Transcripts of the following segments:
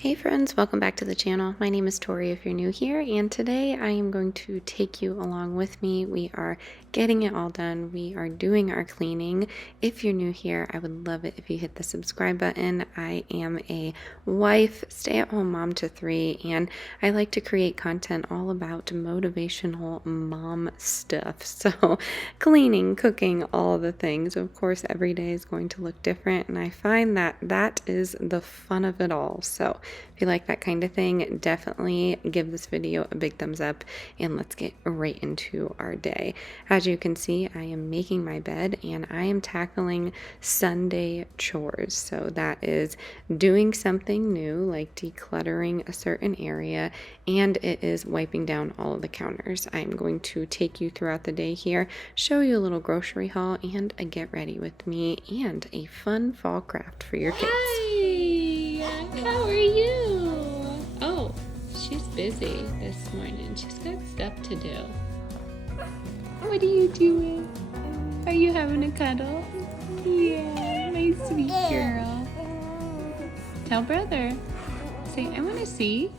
Hey friends, welcome back to the channel. My name is Tori if you're new here, and today I am going to take you along with me. We are getting it all done. We are doing our cleaning. If you're new here, I would love it if you hit the subscribe button. I am a wife, stay-at-home mom to 3, and I like to create content all about motivational mom stuff. So cleaning, cooking, all of the things. Of course, every day is going to look different, and I find that that is the fun of it all. So if you like that kind of thing, definitely give this video a big thumbs up and let's get right into our day. As you can see, I am making my bed and I am tackling Sunday chores. So that is doing something new, like decluttering a certain area, and it is wiping down all of the counters. I'm going to take you throughout the day here, show you a little grocery haul and a get ready with me and a fun fall craft for your kids. Hi, how are you? Oh, she's busy this morning. She's got stuff to do. What are you doing? Are you having a cuddle? Yeah, my sweet girl. Tell brother. Say, I want to see.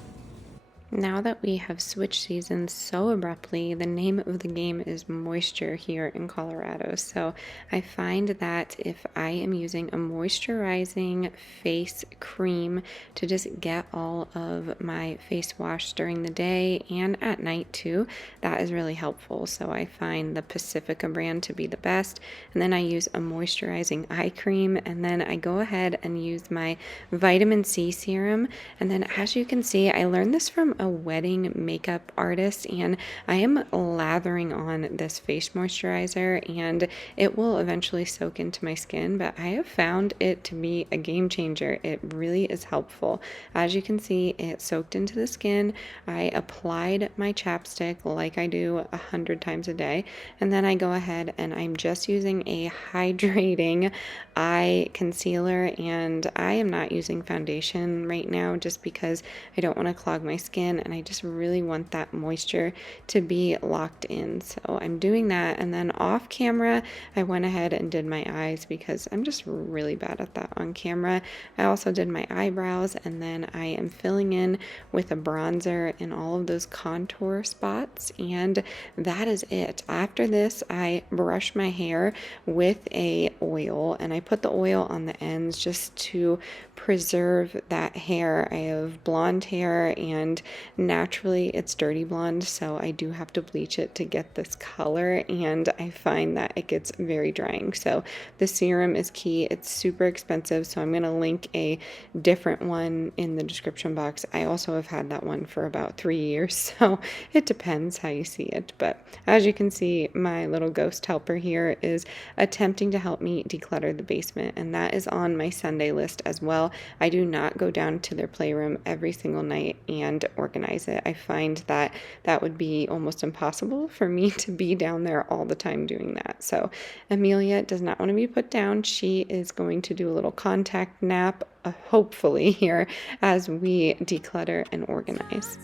Now that we have switched seasons so abruptly, the name of the game is moisture here in Colorado. So I find that if I am using a moisturizing face cream to just get all of my face wash during the day and at night too, that is really helpful. So I find the Pacifica brand to be the best. And then I use a moisturizing eye cream, and then I go ahead and use my vitamin C serum. And then as you can see, I learned this from a wedding makeup artist, and I am lathering on this face moisturizer and it will eventually soak into my skin, but I have found it to be a game changer. It really is helpful. As you can see, it soaked into the skin. I applied my chapstick like I do 100 times a day, and then I go ahead and I'm just using a hydrating eye concealer, and I am not using foundation right now just because I don't want to clog my skin and I just really want that moisture to be locked in. So I'm doing that, and then off camera I went ahead and did my eyes because I'm just really bad at that on camera. I also did my eyebrows, and then I am filling in with a bronzer in all of those contour spots, and that is it. After this, I brush my hair with a oil, and I put the oil on the ends just to preserve that hair. I have blonde hair and naturally it's dirty blonde, so I do have to bleach it to get this color, and I find that it gets very drying. So the serum is key. It's super expensive, so I'm going to link a different one in the description box. I also have had that one for about 3 years, so it depends how you see it. But as you can see, my little ghost helper here is attempting to help me declutter the basement, and that is on my Sunday list as well. I do not go down to their playroom every single night and organize it. I find that that would be almost impossible for me to be down there all the time doing that. So Amelia does not want to be put down. She is going to do a little contact nap, hopefully here, as we declutter and organize.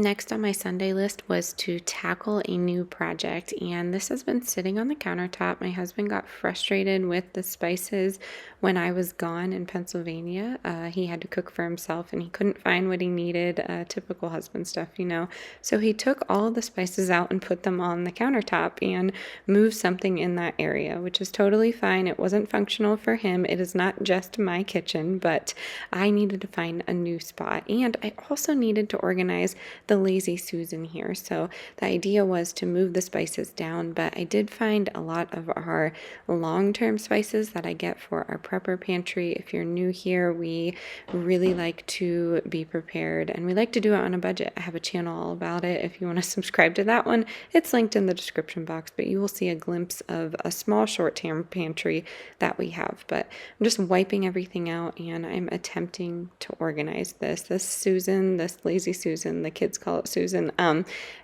Next on my Sunday list was to tackle a new project, and this has been sitting on the countertop. My husband got frustrated with the spices when I was gone in Pennsylvania. He had to cook for himself and he couldn't find what he needed, typical husband stuff, you know. So he took all of the spices out and put them on the countertop and moved something in that area, which is totally fine. It wasn't functional for him. It is not just my kitchen, but I needed to find a new spot, and I also needed to organize the Lazy Susan here. So the idea was to move the spices down, but I did find a lot of our long-term spices that I get for our prepper pantry. If you're new here, we really like to be prepared and we like to do it on a budget. I have a channel all about it. If you want to subscribe to that one, it's linked in the description box, but you will see a glimpse of a small short-term pantry that we have. But I'm just wiping everything out and I'm attempting to organize this. This Susan, this Lazy Susan, the kids call it Susan,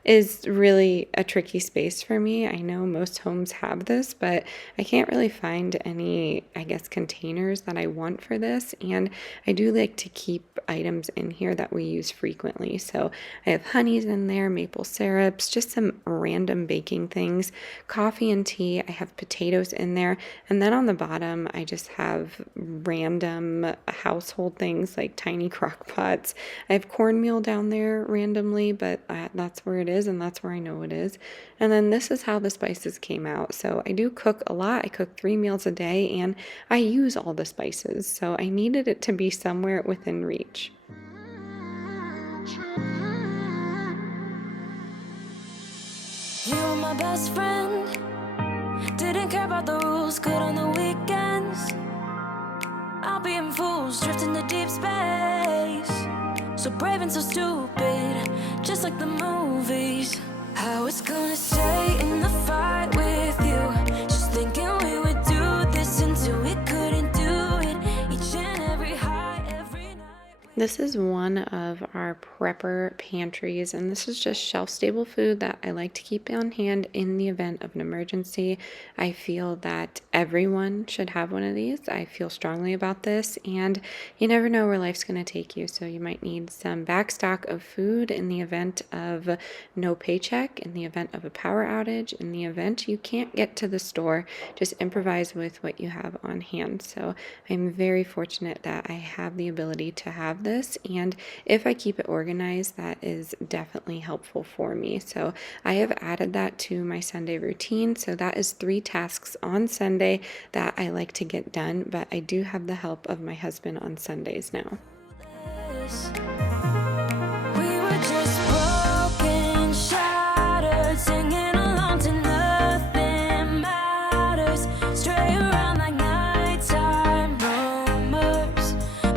is really a tricky space for me. I know most homes have this, but I can't really find any, I guess, containers that I want for this. And I do like to keep items in here that we use frequently. So I have honeys in there, maple syrups, just some random baking things, coffee and tea. I have potatoes in there. And then on the bottom, I just have random household things like tiny crock pots. I have cornmeal down there randomly, but that's where it is and that's where I know it is. And then this is how the spices came out. So I do cook a lot. I cook 3 meals a day and I use all the spices. So I needed it to be somewhere within reach. You were my best friend. Didn't care about the rules, good on the weekends. I'll be in fools, drifting to deep space. So brave and so stupid, just like the movies. I was gonna stay in the fight with you, just thinking we would do this until we couldn't do it. Each and every high, every night. This is one of our prepper pantries, and this is just shelf-stable food that I like to keep on hand in the event of an emergency. I feel that everyone should have one of these. I feel strongly about this, and you never know where life's going to take you, so you might need some backstock of food in the event of no paycheck, in the event of a power outage, in the event you can't get to the store. Just improvise with what you have on hand. So I'm very fortunate that I have the ability to have this, and if I keep it organized, that is definitely helpful for me. So I have added that to my Sunday routine. So that is 3 tasks on Sunday that I like to get done, but I do have the help of my husband on Sundays now. We were just broken, shattered, singing along to nothing matters. Stray around like nighttime rumors.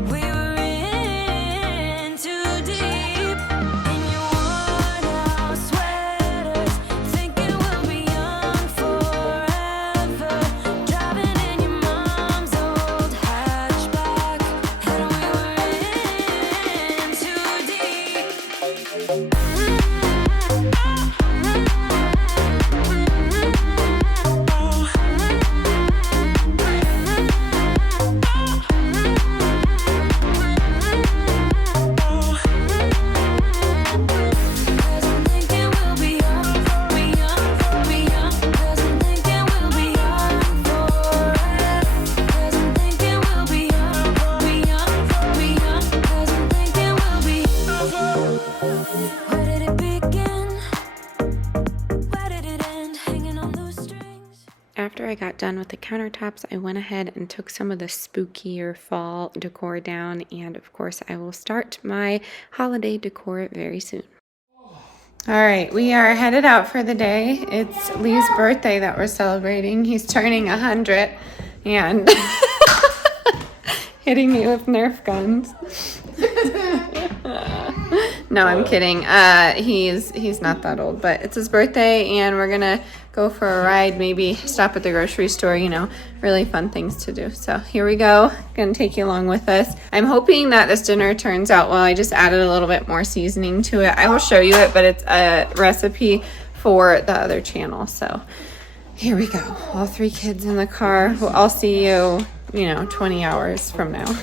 We were in too deep in your worn-out sweaters, thinking we'll be young forever. Driving in your mom's old hatchback, and we were in too deep. Cause I'm thinking we'll be young, be young, be young. Cause I'm thinking we'll be young forever. Cause I'm thinking we'll be young, be young, be young. Cause I'm thinking we'll be. Where did it begin? Where did it end? Hanging on those strings. After I got done with the countertops, I went ahead and took some of the spookier fall decor down, and of course I will start my holiday decor very soon. All right, we are headed out for the day. It's Lee's birthday that we're celebrating. He's turning 100 and hitting me with Nerf guns. No, I'm kidding. He's not that old, but it's his birthday and we're gonna go for a ride, maybe stop at the grocery store, you know, really fun things to do. So here we go. Gonna take you along with us. I'm hoping that this dinner turns out well. I just added a little bit more seasoning to it. I will show you it, but it's a recipe for the other channel. So here we go. All 3 kids in the car. Well, I'll see you, 20 hours from now.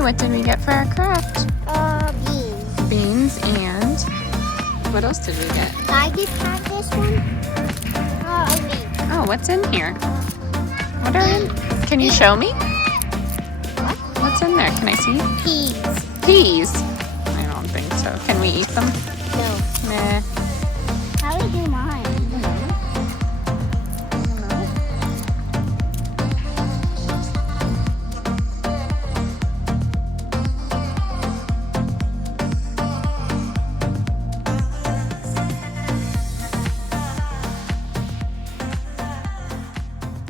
Tory, what did we get for our craft? Beans. Beans and what else did we get? I just had this one. Beans. Oh, what's in here? What are in? Can you show me? What's in there? Can I see? Peas. Peas? I don't think so. Can we eat them? No. Meh. How do you do mine?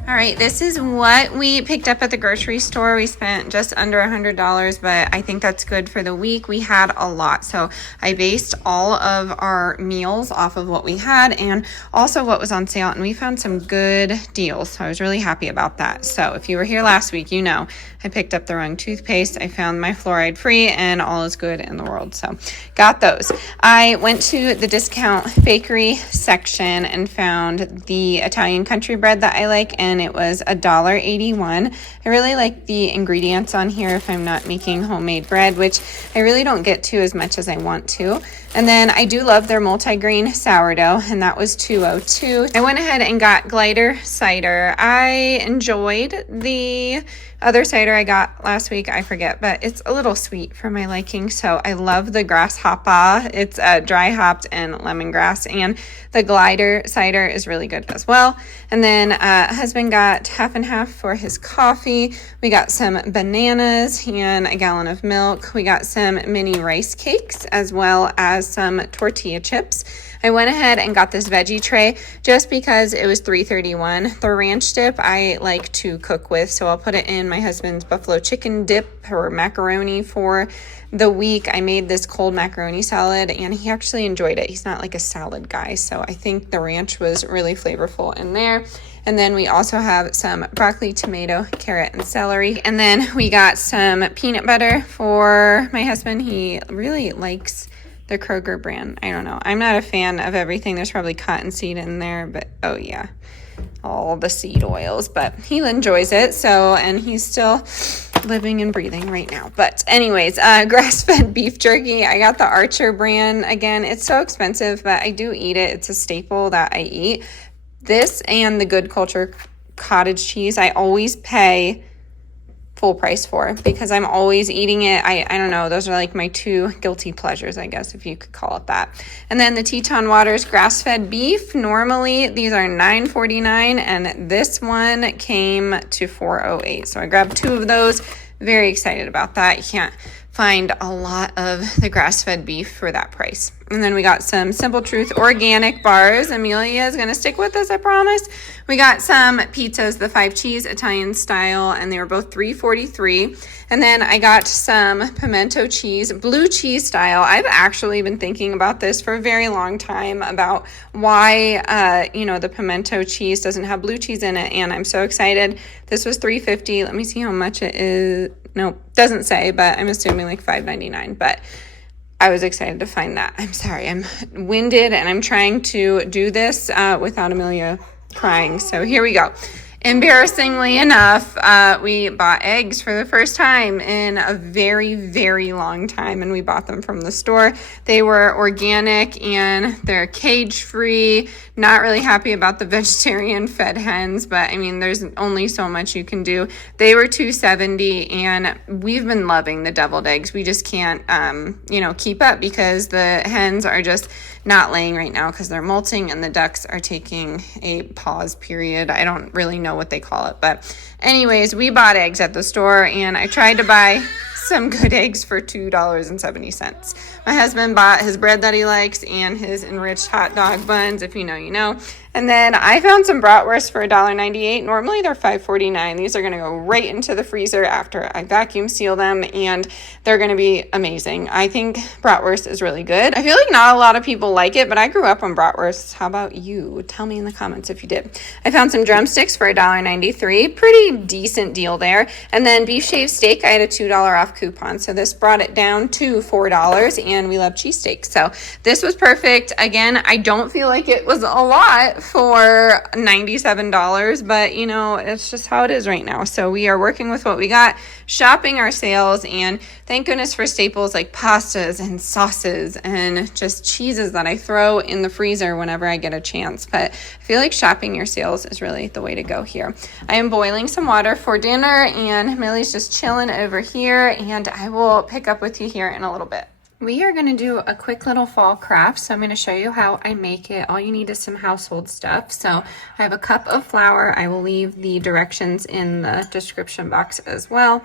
All right, this is what we picked up at the grocery store. We spent just under $100, but I think that's good for the week. We had a lot, so I based all of our meals off of what we had and also what was on sale, and we found some good deals, so I was really happy about that. So if you were here last week, you know I picked up the wrong toothpaste. I found my fluoride-free, and all is good in the world, so got those. I went to the discount bakery section and found the Italian country bread that I like, and it was $1.81. I really like the ingredients on here if I'm not making homemade bread, which I really don't get to as much as I want to. And then I do love their multigrain sourdough, and that was $2.02. I went ahead and got glider cider. I enjoyed the other cider I got last week, I forget, but it's a little sweet for my liking, so I love the grasshopper. It's dry hopped and lemongrass, and the glider cider is really good as well. And then husband got half and half for his coffee. We got some bananas and a gallon of milk. We got some mini rice cakes as well as some tortilla chips. I went ahead and got this veggie tray just because it was $3.31. The ranch dip I like to cook with, so I'll put it in my husband's buffalo chicken dip or macaroni for the week. I made this cold macaroni salad, and he actually enjoyed it. He's not like a salad guy, so I think the ranch was really flavorful in there. And then we also have some broccoli, tomato, carrot, and celery. And then we got some peanut butter for my husband. He really likes the Kroger brand. I don't know. I'm not a fan of everything. There's probably cottonseed in there, but oh yeah, all the seed oils, but he enjoys it. So, and he's still living and breathing right now. But anyways, grass-fed beef jerky. I got the Archer brand. Again, it's so expensive, but I do eat it. It's a staple that I eat. This and the Good Culture cottage cheese, I always pay full price for because I'm always eating it. I don't know. Those are like my two guilty pleasures, I guess, if you could call it that. And then the Teton Waters grass-fed beef. Normally, these are $9.49, and this one came to $4.08. So I grabbed two of those. Very excited about that. You can't find a lot of the grass-fed beef for that price. And then we got some Simple Truth organic bars. Amelia is going to stick with us, I promise. We got some pizzas, the 5 cheese Italian style, and they were both $3.43. And then I got some pimento cheese, blue cheese style. I've actually been thinking about this for a very long time about why, the pimento cheese doesn't have blue cheese in it, and I'm so excited. This was $3.50. Let me see how much it is. No, doesn't say, but I'm assuming like $5.99. But I was excited to find that. I'm sorry, I'm winded, and I'm trying to do this without Amelia crying. So here we go. Embarrassingly enough, we bought eggs for the first time in a very, very long time, and we bought them from the store. They were organic and they're cage-free. Not really happy about the vegetarian fed hens, but I mean, there's only so much you can do. They were $2.70, and we've been loving the deviled eggs. We just can't, keep up because the hens are just not laying right now because they're molting, and the ducks are taking a pause period. I don't really know what they call it, but anyways, we bought eggs at the store, and I tried to buy some good eggs for $2.70. My husband bought his bread that he likes and his enriched hot dog buns. If you know, you know. And then I found some bratwurst for $1.98. Normally they're $5.49. These are going to go right into the freezer after I vacuum seal them, and they're going to be amazing. I think bratwurst is really good. I feel like not a lot of people like it, but I grew up on bratwurst. How about you? Tell me in the comments if you did. I found some drumsticks for $1.93. Pretty decent deal there. And then beef shaved steak, I had a $2 off coupon. So this brought it down to $4, and we love cheesesteaks. So this was perfect. Again, I don't feel like it was a lot lot for $97, but you know, it's just how it is right now. So we are working with what we got, shopping our sales, and thank goodness for staples like pastas and sauces and just cheeses that I throw in the freezer whenever I get a chance. But I feel like shopping your sales is really the way to go here. I am boiling some water for dinner, and Millie's just chilling over here, and I will pick up with you here in a little bit. We are going to do a quick little fall craft, so I'm going to show you how I make it. All you need is some household stuff. So I have a cup of flour. I will leave the directions in the description box as well.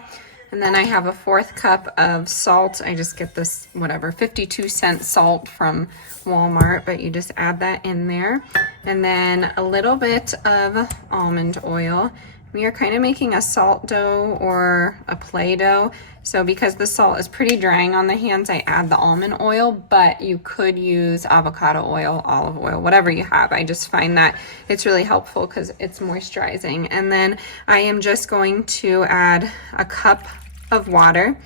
And then I have a 1/4 cup of salt. I just get this, whatever, 52-cent salt from Walmart, but you just add that in there. And then a little bit of almond oil. We are kind of making a salt dough or a Play-Doh. So because the salt is pretty drying on the hands, I add the almond oil, but you could use avocado oil, olive oil, whatever you have. I just find that it's really helpful because it's moisturizing. And then I am just going to add a cup of water.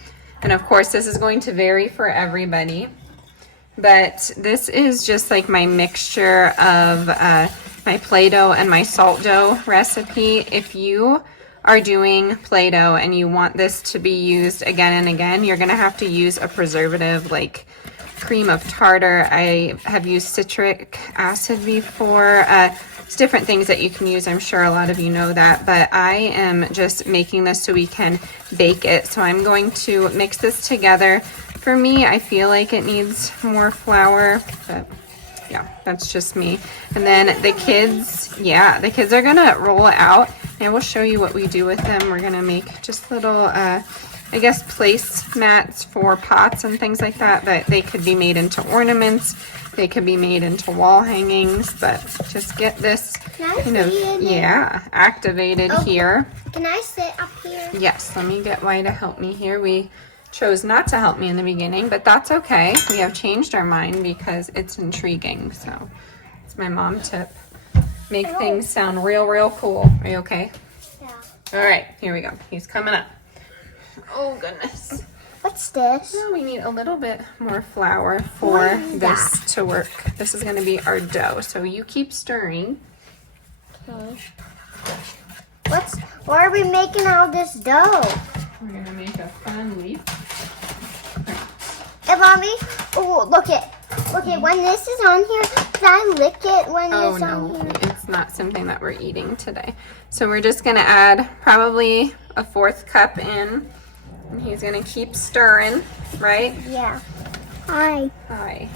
And of course, this is going to vary for everybody, but this is just like my mixture of my Play-Doh and my salt dough recipe. If you are doing Play-Doh and you want this to be used again and again, you're gonna have to use a preservative like cream of tartar. I have used citric acid before. It's different things that you can use. I'm sure a lot of you know that, but I am just making this so we can bake it. So I'm going to mix this together. For me, I feel like it needs more flour, but yeah, that's just me. And then the kids are gonna roll it out. And I will show you what we do with them. We're gonna make just little, I guess, place mats for pots and things like that, but they could be made into ornaments. They could be made into wall hangings, but just get this kind of, activated here. Can I sit up here? Yes, let me get Y to help me here. We chose not to help me in the beginning, but that's okay. We have changed our mind because it's intriguing. So it's my mom tip. Make things sound real cool. Are you okay? Yeah. All right, here we go. He's coming up. Oh goodness. What's this? Well, we need a little bit more flour for this to work. This is going to be our dough. So you keep stirring. Okay. Why are we making all this dough? We're going to make a fun leaf. Hey, Mommy. Oh, look it. When this is on here, can I lick it when it's on here? It's not something that we're eating today. So we're just going to add probably a 1/4 cup in. And he's going to keep stirring, right? Yeah. Hi.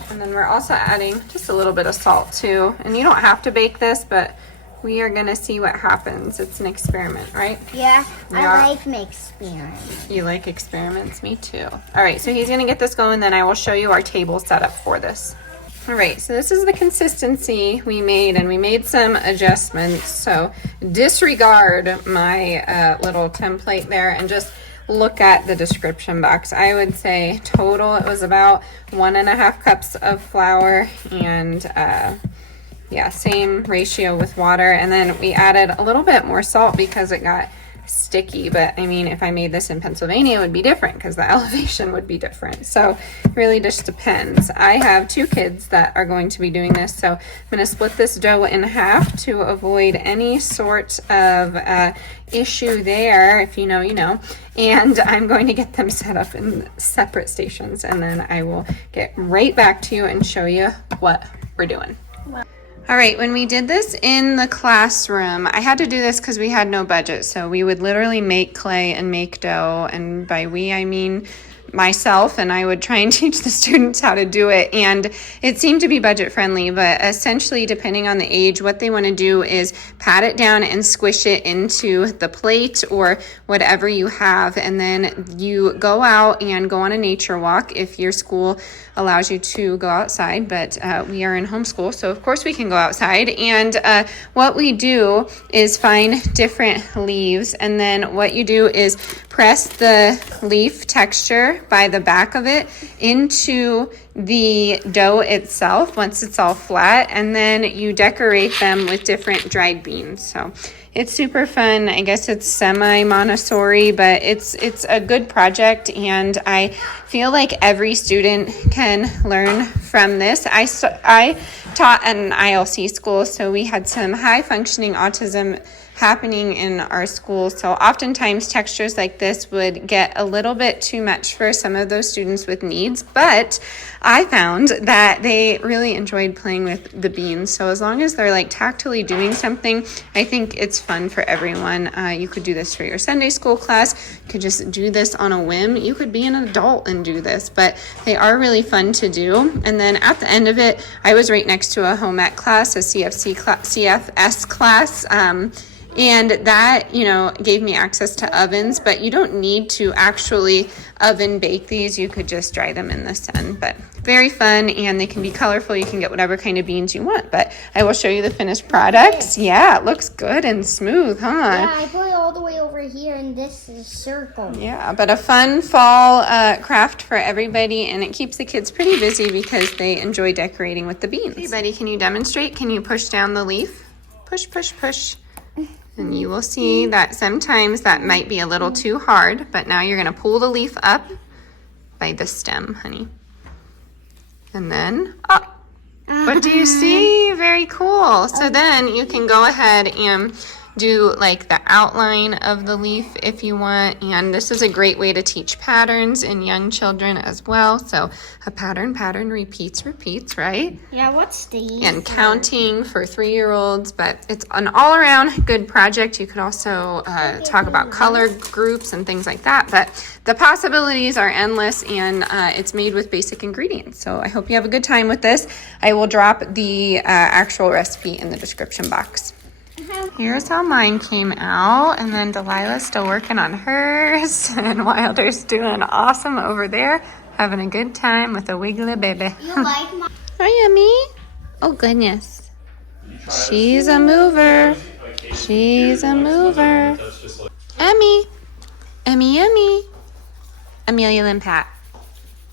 And then we're also adding just a little bit of salt too. And you don't have to bake this, but we are going to see what happens. It's an experiment, right? Yeah, I like my experiments. You like experiments? Me too. All right, so he's going to get this going, then I will show you our table setup for this. All right, so this is the consistency we made, and we made some adjustments. So disregard my little template there and just look at the description box. I would say total it was about 1.5 cups of flour and same ratio with water. And then we added a little bit more salt because it got sticky. But I mean, if I made this in Pennsylvania, it would be different because the elevation would be different. So it really just depends. I have 2 kids that are going to be doing this. So I'm going to split this dough in half to avoid any sort of issue there. If you know, you know. And I'm going to get them set up in separate stations. And then I will get right back to you and show you what we're doing. All right, when we did this in the classroom, I had to do this because we had no budget. So we would literally make clay and make dough. And by we, I mean myself, and I would try and teach the students how to do it. And it seemed to be budget friendly, but essentially, depending on the age, what they want to do is pat it down and squish it into the plate or whatever you have. And then you go out and go on a nature walk if your school allows you to go outside, but we are in homeschool, so of course we can go outside. And what we do is find different leaves, and then what you do is press the leaf texture by the back of it into the dough itself once it's all flat, and then you decorate them with different dried beans. So it's super fun. I guess it's semi-Montessori, but it's a good project, and I feel like every student can learn from this. I taught at an ILC school, so we had some high-functioning autism happening in our school. So oftentimes textures like this would get a little bit too much for some of those students with needs, but I found that they really enjoyed playing with the beans. So as long as they're like tactily doing something, I think it's fun for everyone. You could do this for your Sunday school class. You could just do this on a whim. You could be an adult and do this, but they are really fun to do. And then at the end of it, I was right next to a home ec class, a CFS class, and that, gave me access to ovens, but you don't need to actually oven bake these. You could just dry them in the sun, but very fun, and they can be colorful. You can get whatever kind of beans you want, but I will show you the finished products. Yeah, it looks good and smooth, huh? Yeah, I put it all the way over here, and this is a circle. Yeah, but a fun fall craft for everybody, and it keeps the kids pretty busy because they enjoy decorating with the beans. Hey, buddy, can you demonstrate? Can you push down the leaf? Push, push, push. And you will see that sometimes that might be a little too hard, but now you're going to pull the leaf up by the stem, honey. And then, what do you see? Very cool. So then you can go ahead and do like the outline of the leaf if you want, and this is a great way to teach patterns in young children as well. So a pattern repeats, right? Yeah, what's the And counting for 3-year-olds, but it's an all-around good project. You could also talk about color groups and things like that, but the possibilities are endless, and it's made with basic ingredients. So I hope you have a good time with this. I will drop the actual recipe in the description box. Here's how mine came out, and then Delilah's still working on hers, and Wilder's doing awesome over there, having a good time with a wiggly baby. You like my... Hi, Emmy. Oh, goodness. She's a mover. She's a mover. Emmy. Emmy. Amelia Lynn Pat.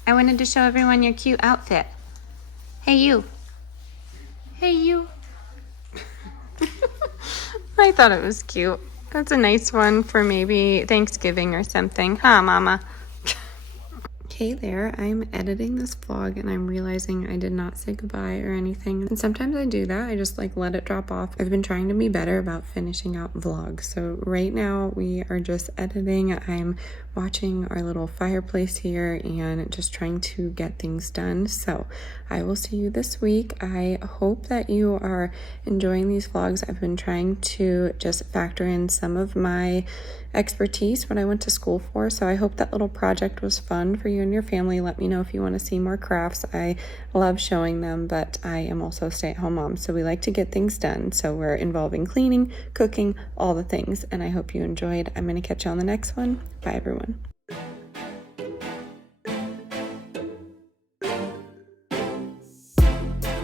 I wanted to show everyone your cute outfit. Hey, you. Hey, you. I thought it was cute. That's a nice one for maybe Thanksgiving or something. Huh, Mama? Hey there, I'm editing this vlog and I'm realizing I did not say goodbye or anything. And sometimes I do that. I just let it drop off. I've been trying to be better about finishing out vlogs. So right now we are just editing. I'm watching our little fireplace here and just trying to get things done. So I will see you this week. I hope that you are enjoying these vlogs. I've been trying to just factor in some of my expertise, what I went to school for. So I hope that little project was fun for you and your family. Let me know if you want to see more crafts. I love showing them, but I am also a stay-at-home mom, so we like to get things done. So we're involving cleaning, cooking, all the things, and I hope you enjoyed. I'm going to catch you on the next one. Bye, everyone.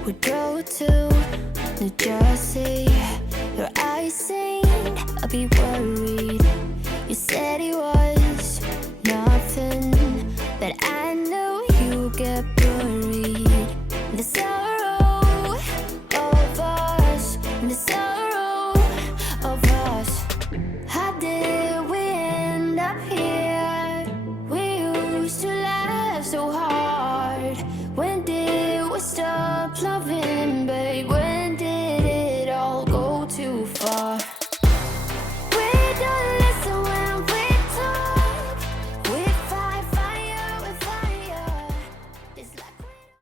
We go to New Jersey. Your eyes sing, I'll be worried. You said